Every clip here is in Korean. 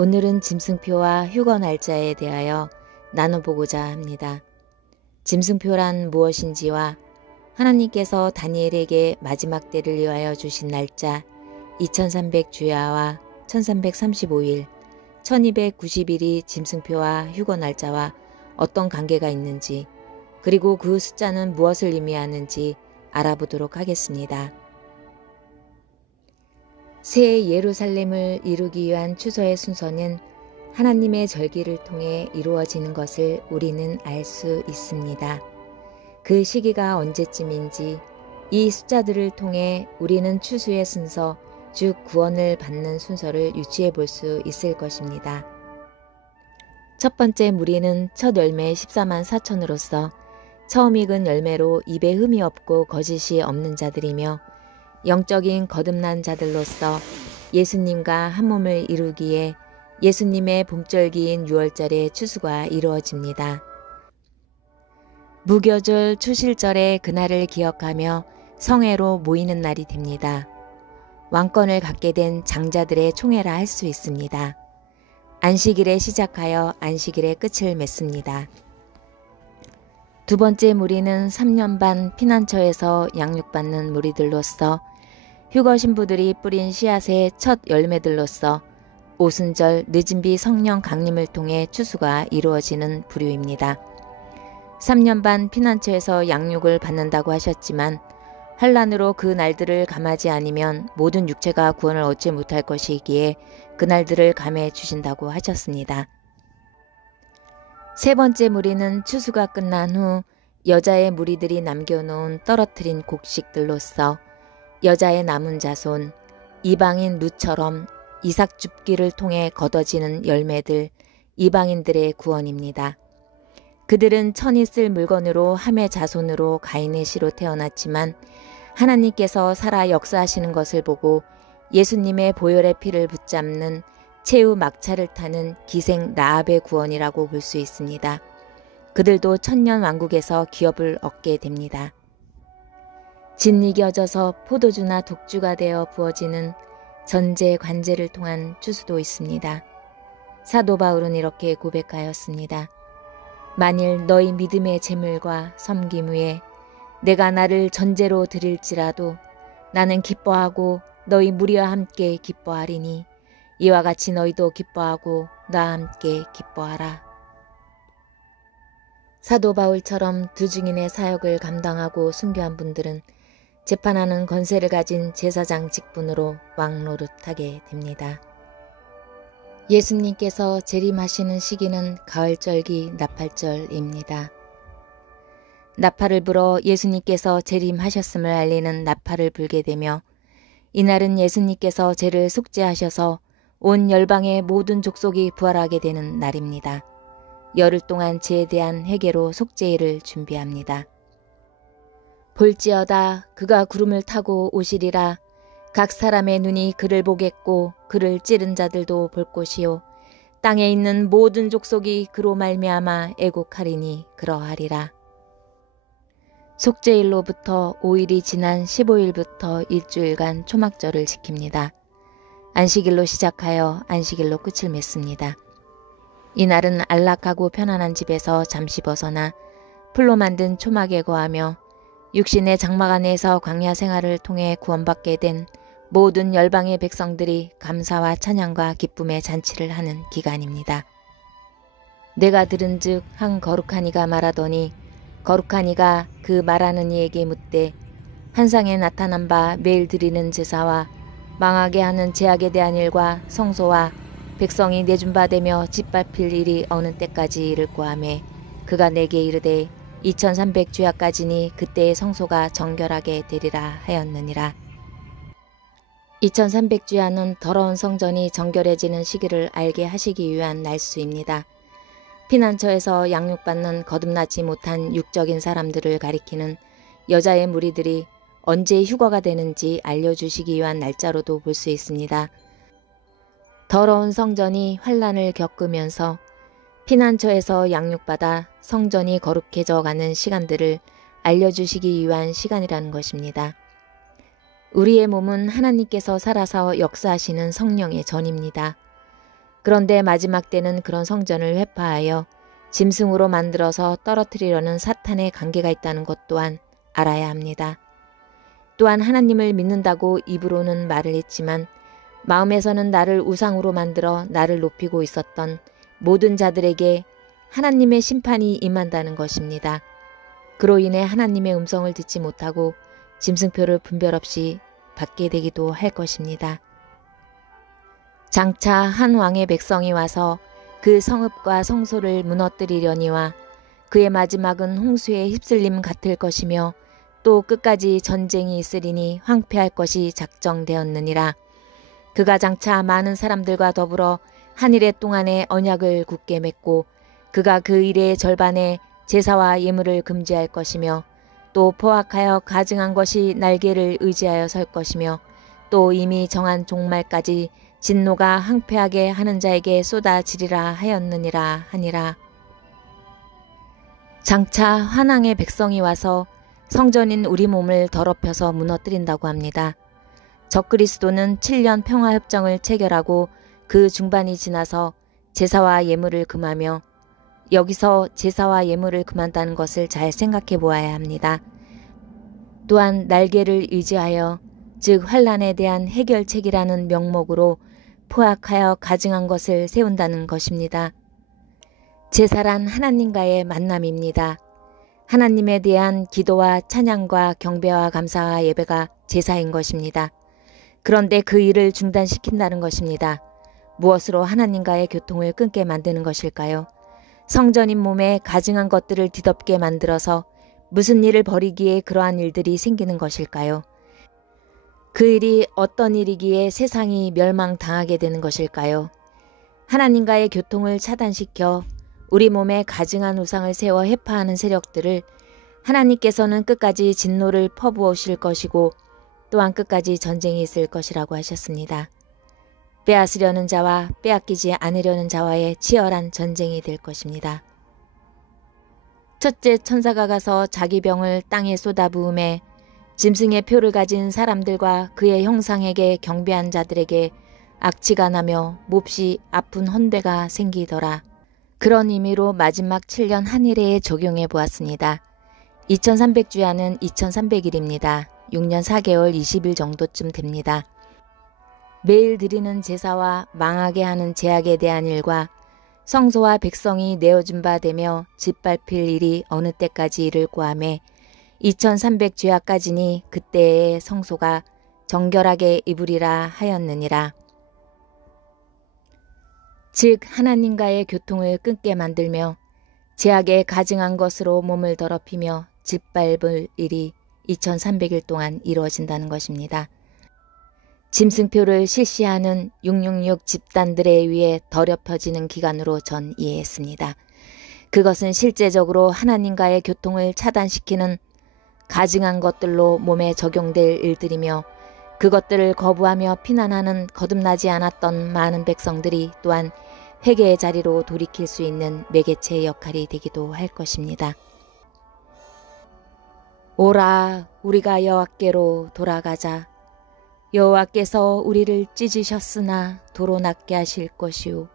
오늘은 짐승표와 휴거 날짜에 대하여 나눠보고자 합니다. 짐승표란 무엇인지와 하나님께서 다니엘에게 마지막 때를 위하여 주신 날짜 2300주야와 1335일, 1290일이 짐승표와 휴거 날짜와 어떤 관계가 있는지, 그리고 그 숫자는 무엇을 의미하는지 알아보도록 하겠습니다. 새 예루살렘을 이루기 위한 추서의 순서는 하나님의 절기를 통해 이루어지는 것을 우리는 알 수 있습니다. 그 시기가 언제쯤인지 이 숫자들을 통해 우리는 추수의 순서, 즉 구원을 받는 순서를 유추해 볼 수 있을 것입니다. 첫 번째 무리는 첫 열매 14만 4천으로서 처음 익은 열매로 입에 흠이 없고 거짓이 없는 자들이며 영적인 거듭난 자들로서 예수님과 한 몸을 이루기에 예수님의 봄절기인 6월절에 추수가 이루어집니다. 무교절 추실절의 그날을 기억하며 성회로 모이는 날이 됩니다. 왕권을 갖게 된 장자들의 총회라 할 수 있습니다. 안식일에 시작하여 안식일에 끝을 맺습니다. 두 번째 무리는 3년 반 피난처에서 양육받는 무리들로서 휴거 신부들이 뿌린 씨앗의 첫 열매들로서 오순절 늦은 비 성령 강림을 통해 추수가 이루어지는 부류입니다. 3년 반 피난처에서 양육을 받는다고 하셨지만 환란으로 그 날들을 감하지 않으면 모든 육체가 구원을 얻지 못할 것이기에 그 날들을 감해 주신다고 하셨습니다. 세 번째 무리는 추수가 끝난 후 여자의 무리들이 남겨놓은 떨어뜨린 곡식들로서 여자의 남은 자손, 이방인 룻처럼 이삭 줍기를 통해 거둬지는 열매들, 이방인들의 구원입니다. 그들은 천이 쓸 물건으로 함의 자손으로 가인의 씨로 태어났지만 하나님께서 살아 역사하시는 것을 보고 예수님의 보혈의 피를 붙잡는 최후 막차를 타는 기생 라합의 구원이라고 볼 수 있습니다. 그들도 천년 왕국에서 기업을 얻게 됩니다. 짓이겨져서 포도주나 독주가 되어 부어지는 전제 관제를 통한 추수도 있습니다. 사도 바울은 이렇게 고백하였습니다. 만일 너희 믿음의 재물과 섬김 후에 내가 나를 전제로 드릴지라도 나는 기뻐하고 너희 무리와 함께 기뻐하리니 이와 같이 너희도 기뻐하고 나와 함께 기뻐하라. 사도 바울처럼 두 증인의 사역을 감당하고 순교한 분들은 재판하는 권세를 가진 제사장 직분으로 왕 노릇하게 됩니다. 예수님께서 재림하시는 시기는 가을절기 나팔절입니다. 나팔을 불어 예수님께서 재림하셨음을 알리는 나팔을 불게 되며 이날은 예수님께서 죄를 속죄하셔서 온 열방의 모든 족속이 부활하게 되는 날입니다. 열흘 동안 죄에 대한 회개로 속죄일을 준비합니다. 볼지어다 그가 구름을 타고 오시리라. 각 사람의 눈이 그를 보겠고 그를 찌른 자들도 볼 것이요 땅에 있는 모든 족속이 그로 말미암아 애곡하리니 그러하리라. 속죄일로부터 5일이 지난 15일부터 일주일간 초막절을 지킵니다. 안식일로 시작하여 안식일로 끝을 맺습니다. 이날은 안락하고 편안한 집에서 잠시 벗어나 풀로 만든 초막에 거하며 육신의 장막 안에서 광야 생활을 통해 구원받게 된 모든 열방의 백성들이 감사와 찬양과 기쁨의 잔치를 하는 기간입니다. 내가 들은즉 한 거룩한 이가 말하더니 거룩한 이가 그 말하는 이에게 묻되 환상에 나타난 바 매일 드리는 제사와 망하게 하는 제약에 대한 일과 성소와 백성이 내준 바 되며 짓밟힐 일이 어느 때까지 이를꼬 하매 그가 내게 이르되 2300주야까지니 그때의 성소가 정결하게 되리라 하였느니라. 2300주야는 더러운 성전이 정결해지는 시기를 알게 하시기 위한 날수입니다. 피난처에서 양육받는 거듭나지 못한 육적인 사람들을 가리키는 여자의 무리들이 언제 휴거가 되는지 알려주시기 위한 날짜로도 볼 수 있습니다. 더러운 성전이 환란을 겪으면서 피난처에서 양육받아 성전이 거룩해져 가는 시간들을 알려주시기 위한 시간이라는 것입니다. 우리의 몸은 하나님께서 살아서 역사하시는 성령의 전입니다. 그런데 마지막 때는 그런 성전을 회파하여 짐승으로 만들어서 떨어뜨리려는 사탄의 관계가 있다는 것 또한 알아야 합니다. 또한 하나님을 믿는다고 입으로는 말을 했지만 마음에서는 나를 우상으로 만들어 나를 높이고 있었던 모든 자들에게 하나님의 심판이 임한다는 것입니다. 그로 인해 하나님의 음성을 듣지 못하고 짐승표를 분별 없이 받게 되기도 할 것입니다. 장차 한 왕의 백성이 와서 그 성읍과 성소를 무너뜨리려니와 그의 마지막은 홍수에 휩쓸림 같을 것이며 또 끝까지 전쟁이 있으리니 황폐할 것이 작정되었느니라. 그가 장차 많은 사람들과 더불어 한 일의 동안에 언약을 굳게 맺고 그가 그 일의 절반에 제사와 예물을 금지할 것이며 또 포악하여 가증한 것이 날개를 의지하여 설 것이며 또 이미 정한 종말까지 진노가 황폐하게 하는 자에게 쏟아지리라 하였느니라 하니라. 장차 환왕의 백성이 와서 성전인 우리 몸을 더럽혀서 무너뜨린다고 합니다. 적그리스도는 7년 평화협정을 체결하고 그 중반이 지나서 제사와 예물을 금하며 여기서 제사와 예물을 금한다는 것을 잘 생각해 보아야 합니다. 또한 날개를 의지하여 즉 환란에 대한 해결책이라는 명목으로 포악하여 가증한 것을 세운다는 것입니다. 제사란 하나님과의 만남입니다. 하나님에 대한 기도와 찬양과 경배와 감사와 예배가 제사인 것입니다. 그런데 그 일을 중단시킨다는 것입니다. 무엇으로 하나님과의 교통을 끊게 만드는 것일까요? 성전인 몸에 가증한 것들을 뒤덮게 만들어서 무슨 일을 벌이기에 그러한 일들이 생기는 것일까요? 그 일이 어떤 일이기에 세상이 멸망당하게 되는 것일까요? 하나님과의 교통을 차단시켜 우리 몸에 가증한 우상을 세워 해파하는 세력들을 하나님께서는 끝까지 진노를 퍼부으실 것이고 또한 끝까지 전쟁이 있을 것이라고 하셨습니다. 빼앗으려는 자와 빼앗기지 않으려는 자와의 치열한 전쟁이 될 것입니다. 첫째 천사가 가서 자기 병을 땅에 쏟아부음에 짐승의 표를 가진 사람들과 그의 형상에게 경배한 자들에게 악취가 나며 몹시 아픈 헌배가 생기더라. 그런 의미로 마지막 7년 한일에 적용해 보았습니다. 2300주야는 2300일입니다. 6년 4개월 20일 정도쯤 됩니다. 매일 드리는 제사와 망하게 하는 제약에 대한 일과 성소와 백성이 내어준 바 되며 짓밟힐 일이 어느 때까지 이를고 하매 2300주야까지니 그때의 성소가 정결하게 입으리라 하였느니라. 즉 하나님과의 교통을 끊게 만들며 제약에 가증한 것으로 몸을 더럽히며 짓밟을 일이 2300일 동안 이루어진다는 것입니다. 짐승표를 실시하는 666 집단들에 의해 더럽혀지는 기간으로 전 이해했습니다. 그것은 실제적으로 하나님과의 교통을 차단시키는 가증한 것들로 몸에 적용될 일들이며 그것들을 거부하며 피난하는 거듭나지 않았던 많은 백성들이 또한 회개의 자리로 돌이킬 수 있는 매개체의 역할이 되기도 할 것입니다. 오라 우리가 여호와께로 돌아가자. 여호와께서 우리를 찢으셨으나 도로 낫게 하실 것이요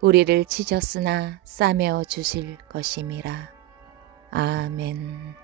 우리를 치셨으나 싸매어 주실 것임이라. 아멘.